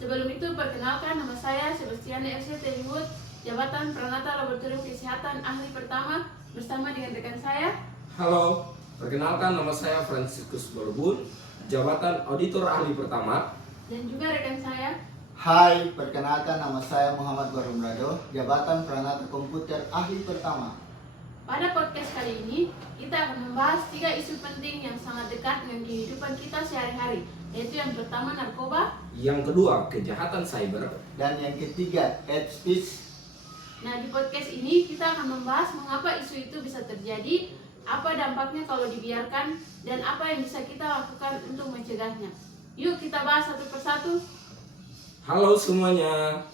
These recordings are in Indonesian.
Sebelum itu, perkenalkan nama saya Sebastiana FC Terihut, Jabatan Pranata Laboratorium Kesehatan Ahli Pertama, bersama dengan rekan saya. Halo, perkenalkan nama saya Franciscus Borbun, Jabatan Auditor Ahli Pertama. Dan juga rekan saya. Hai, perkenalkan nama saya Muhammad Barumrado, Jabatan Pranata Komputer Ahli Pertama. Pada podcast kali ini, kita akan membahas 3 isu penting yang sangat dekat dengan kehidupan kita sehari-hari, yaitu yang pertama narkoba, yang kedua kejahatan cyber, dan yang ketiga hate speech. Nah, di podcast ini kita akan membahas mengapa isu itu bisa terjadi, apa dampaknya kalau dibiarkan, dan apa yang bisa kita lakukan untuk mencegahnya. Yuk kita bahas satu persatu. Halo semuanya.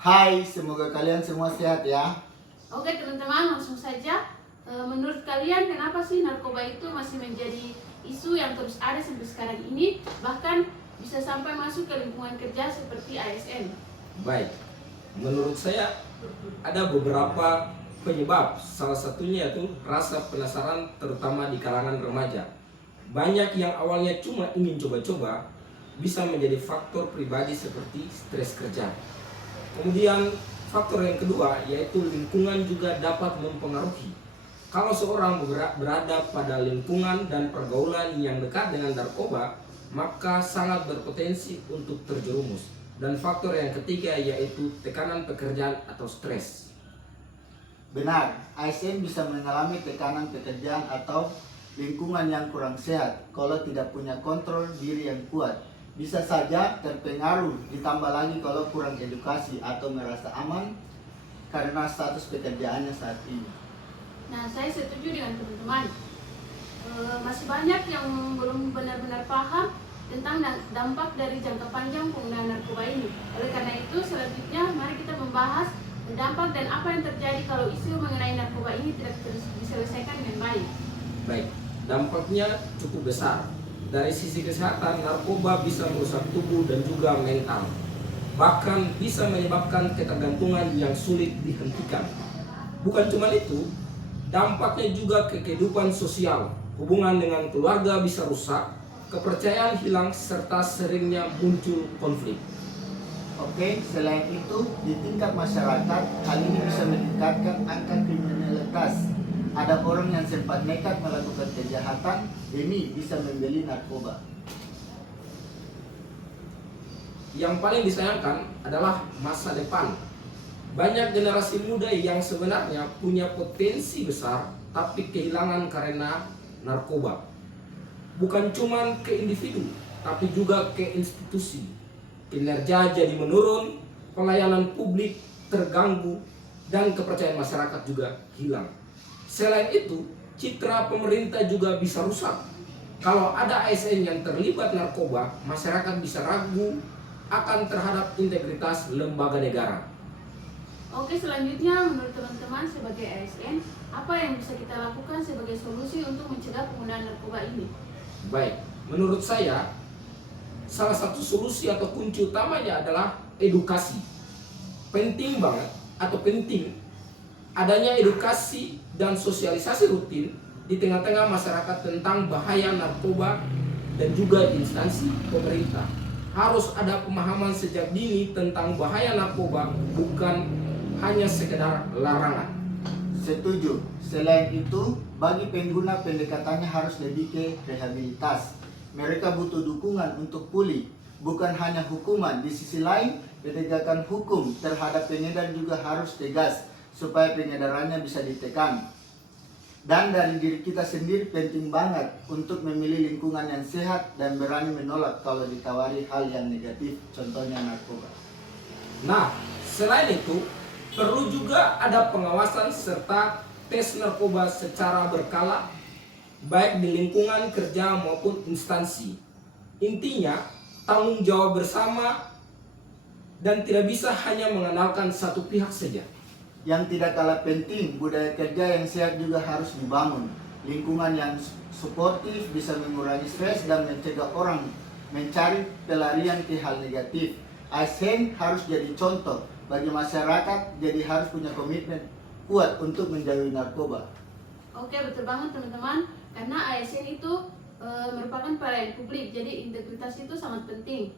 Hai, semoga kalian semua sehat ya. Oke teman-teman, langsung saja. Menurut kalian kenapa sih narkoba itu masih menjadi isu yang terus ada sampai sekarang ini, bahkan bisa sampai masuk ke lingkungan kerja seperti ASN? Baik, menurut saya ada beberapa penyebab. Salah satunya yaitu rasa penasaran, terutama di kalangan remaja. Banyak yang awalnya cuma ingin coba-coba bisa menjadi faktor pribadi seperti stres kerja. Kemudian faktor yang kedua yaitu lingkungan juga dapat mempengaruhi. Kalau seorang berada pada lingkungan dan pergaulan yang dekat dengan narkoba, maka sangat berpotensi untuk terjerumus. Dan faktor yang ketiga yaitu tekanan pekerjaan atau stres. Benar, ASN bisa mengalami tekanan pekerjaan atau lingkungan yang kurang sehat kalau tidak punya kontrol diri yang kuat. Bisa saja terpengaruh, ditambah lagi kalau kurang edukasi atau merasa aman karena status pekerjaannya saat ini. Nah, saya setuju dengan teman-teman. Masih banyak yang belum benar-benar paham tentang dampak dari jangka panjang penggunaan narkoba ini. Oleh karena itu, selanjutnya mari kita membahas dampak dan apa yang terjadi kalau isu mengenai narkoba ini tidak diselesaikan dengan baik. Baik, dampaknya cukup besar. Dari sisi kesehatan, narkoba bisa merusak tubuh dan juga mental. Bahkan bisa menyebabkan ketergantungan yang sulit dihentikan. Bukan cuma itu, dampaknya juga ke kehidupan sosial. Hubungan dengan keluarga bisa rusak, kepercayaan hilang, serta seringnya muncul konflik. Oke, selain itu, di tingkat masyarakat, hal ini bisa meningkatkan angka kriminalitas. Ada orang yang sempat nekat melakukan kejahatan demi bisa membeli narkoba. Yang paling disayangkan adalah masa depan. Banyak generasi muda yang sebenarnya punya potensi besar, tapi kehilangan karena narkoba. Bukan cuma ke individu, tapi juga ke institusi. Kinerja jadi menurun, pelayanan publik terganggu, dan kepercayaan masyarakat juga hilang. Selain itu, citra pemerintah juga bisa rusak. Kalau ada ASN yang terlibat narkoba, masyarakat bisa ragu akan terhadap integritas lembaga negara. Oke, selanjutnya menurut teman-teman sebagai ASN, apa yang bisa kita lakukan sebagai solusi untuk mencegah penggunaan narkoba ini? Baik, menurut saya, salah satu solusi atau kunci utamanya adalah edukasi. Penting adanya edukasi dan sosialisasi rutin di tengah-tengah masyarakat tentang bahaya narkoba dan juga instansi pemerintah. Harus ada pemahaman sejak dini tentang bahaya narkoba, bukan hanya sekedar larangan. Setuju. Selain itu, bagi pengguna pendekatannya harus lebih ke rehabilitas. Mereka butuh dukungan untuk pulih, bukan hanya hukuman. Di sisi lain, penegakan hukum terhadap pengedar juga harus tegas supaya pengedarannya bisa ditekan. Dan dari diri kita sendiri penting banget untuk memilih lingkungan yang sehat dan berani menolak kalau ditawari hal yang negatif, contohnya narkoba. Nah, selain itu, perlu juga ada pengawasan serta tes narkoba secara berkala, baik di lingkungan kerja maupun instansi. Intinya, tanggung jawab bersama dan tidak bisa hanya mengandalkan satu pihak saja. Yang tidak kalah penting, budaya kerja yang sehat juga harus dibangun. Lingkungan yang suportif bisa mengurangi stres dan mencegah orang mencari pelarian ke hal negatif. ASN harus jadi contoh bagi masyarakat, jadi harus punya komitmen kuat untuk menjauhi narkoba. Oke, betul banget teman-teman, karena ASN itu merupakan pelayan publik, jadi integritas itu sangat penting.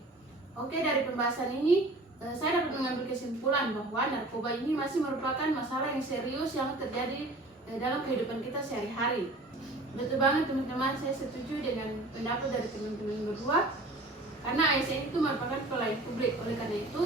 Oke, dari pembahasan ini saya dapat mengambil kesimpulan bahwa narkoba ini masih merupakan masalah yang serius yang terjadi dalam kehidupan kita sehari-hari. Betul banget teman-teman, saya setuju dengan pendapat dari teman-teman berdua, karena ASN itu merupakan pelayan publik. Oleh karena itu,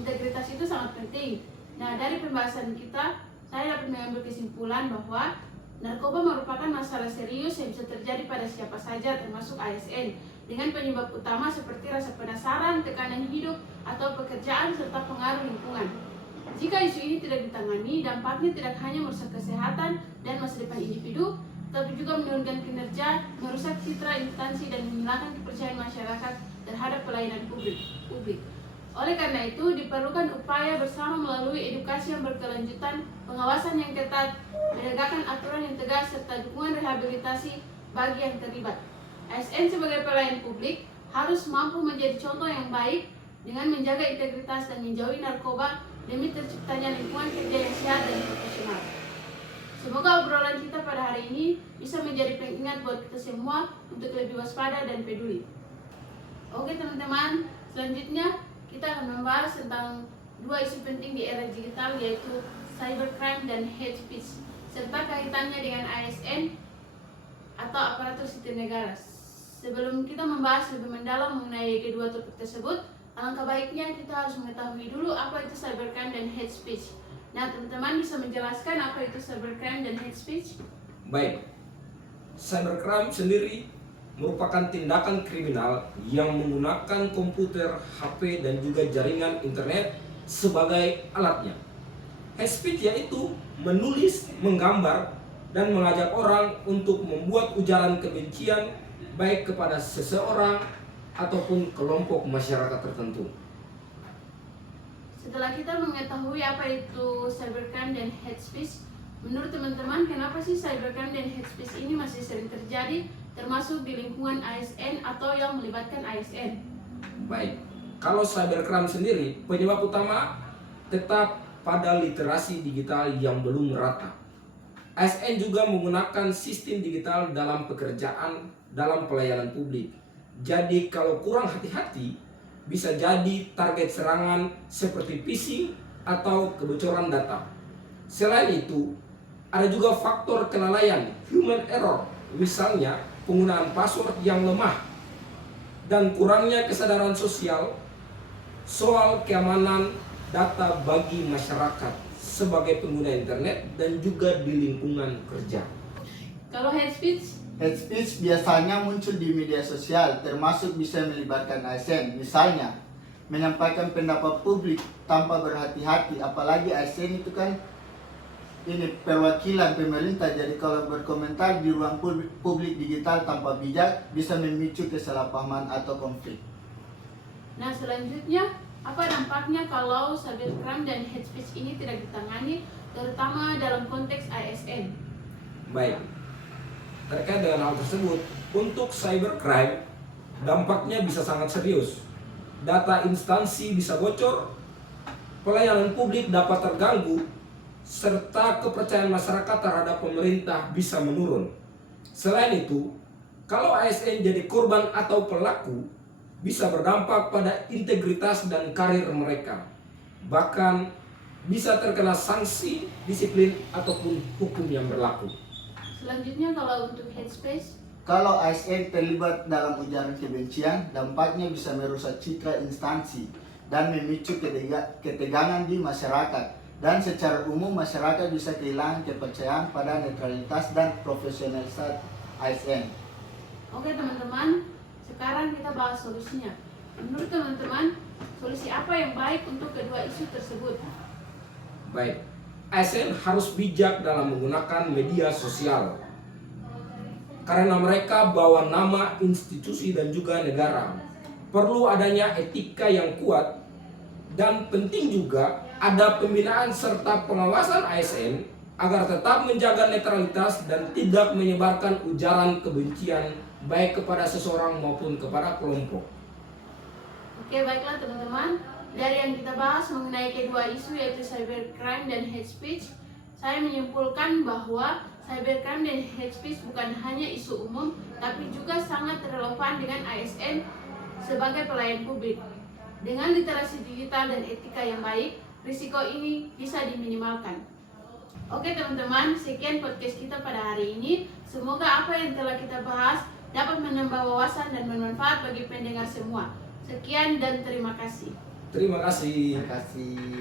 integritas itu sangat penting. Nah, dari pembahasan kita, saya dapat mengambil kesimpulan bahwa narkoba merupakan masalah serius yang bisa terjadi pada siapa saja, termasuk ASN, dengan penyebab utama seperti rasa penasaran, tekanan hidup, atau pekerjaan, serta pengaruh lingkungan. Jika isu ini tidak ditangani, dampaknya tidak hanya merusak kesehatan dan masa depan individu, tapi juga menurunkan kinerja, merusak citra instansi, dan menghilangkan kepercayaan masyarakat terhadap pelayanan publik. Oleh karena itu, diperlukan upaya bersama melalui edukasi yang berkelanjutan, pengawasan yang ketat, menegakkan aturan yang tegas, serta dukungan rehabilitasi bagi yang terlibat. ASN sebagai pelayan publik harus mampu menjadi contoh yang baik dengan menjaga integritas dan menjauhi narkoba demi terciptanya lingkungan kerja yang sehat dan profesional. Semoga obrolan kita pada hari ini bisa menjadi pengingat buat kita semua untuk lebih waspada dan peduli. Oke teman-teman, selanjutnya kita akan membahas tentang dua isu penting di era digital, yaitu cybercrime dan hate speech, serta kaitannya dengan ASN atau aparatur sipil negara. Sebelum kita membahas lebih mendalam mengenai kedua topik tersebut, alangkah baiknya kita harus mengetahui dulu apa itu cybercrime dan hate speech. Nah, teman-teman bisa menjelaskan apa itu cybercrime dan hate speech? Baik, cybercrime sendiri merupakan tindakan kriminal yang menggunakan komputer, HP, dan juga jaringan internet sebagai alatnya. Hate speech yaitu menulis, menggambar, dan mengajak orang untuk membuat ujaran kebencian baik kepada seseorang ataupun kelompok masyarakat tertentu. Setelah kita mengetahui apa itu cybercrime dan hate speech, menurut teman-teman kenapa sih cybercrime dan hate speech ini masih sering terjadi, termasuk di lingkungan ASN atau yang melibatkan ASN? Baik, kalau cybercrime sendiri, penyebab utama tetap pada literasi digital yang belum merata. ASN juga menggunakan sistem digital dalam pekerjaan, dalam pelayanan publik. Jadi kalau kurang hati-hati, bisa jadi target serangan seperti phishing atau kebocoran data. Selain itu, ada juga faktor kelalaian, human error, misalnya penggunaan password yang lemah dan kurangnya kesadaran sosial soal keamanan data bagi masyarakat sebagai pengguna internet dan juga di lingkungan kerja. Kalau hate speech? Hate speech biasanya muncul di media sosial, termasuk bisa melibatkan ASN. Misalnya, menyampaikan pendapat publik tanpa berhati-hati, apalagi ASN itu kan ini perwakilan pemerintah, jadi kalau berkomentar di ruang publik digital tanpa bijak bisa memicu kesalahpahaman atau konflik. Nah, selanjutnya apa dampaknya kalau cybercrime dan hate speech ini tidak ditangani, terutama dalam konteks ASN? Baik, terkait dengan hal tersebut, untuk cybercrime dampaknya bisa sangat serius. Data instansi bisa bocor, pelayanan publik dapat terganggu, serta kepercayaan masyarakat terhadap pemerintah bisa menurun. Selain itu, kalau ASN jadi korban atau pelaku, bisa berdampak pada integritas dan karir mereka. Bahkan bisa terkena sanksi, disiplin, ataupun hukum yang berlaku. Selanjutnya kalau untuk hate speech? Kalau ASN terlibat dalam ujaran kebencian, dampaknya bisa merusak citra instansi dan memicu ketegangan di masyarakat. Dan secara umum masyarakat bisa kehilangan kepercayaan pada netralitas dan profesionalitas ASN. Oke teman-teman, sekarang kita bahas solusinya. Menurut teman-teman, solusi apa yang baik untuk kedua isu tersebut? Baik, ASN harus bijak dalam menggunakan media sosial, karena mereka bawa nama institusi dan juga negara. Perlu adanya etika yang kuat, dan penting juga ada pembinaan serta pengawasan ASN agar tetap menjaga netralitas dan tidak menyebarkan ujaran kebencian baik kepada seseorang maupun kepada kelompok. Oke, baiklah teman-teman. Dari yang kita bahas mengenai kedua isu yaitu cybercrime dan hate speech, saya menyimpulkan bahwa cybercrime dan hate speech bukan hanya isu umum, tapi juga sangat relevan dengan ASN sebagai pelayan publik. Dengan literasi digital dan etika yang baik, risiko ini bisa diminimalkan. Oke teman-teman, sekian podcast kita pada hari ini. Semoga apa yang telah kita bahas dapat menambah wawasan dan bermanfaat bagi pendengar semua. Sekian dan terima kasih. Terima kasih. Terima kasih.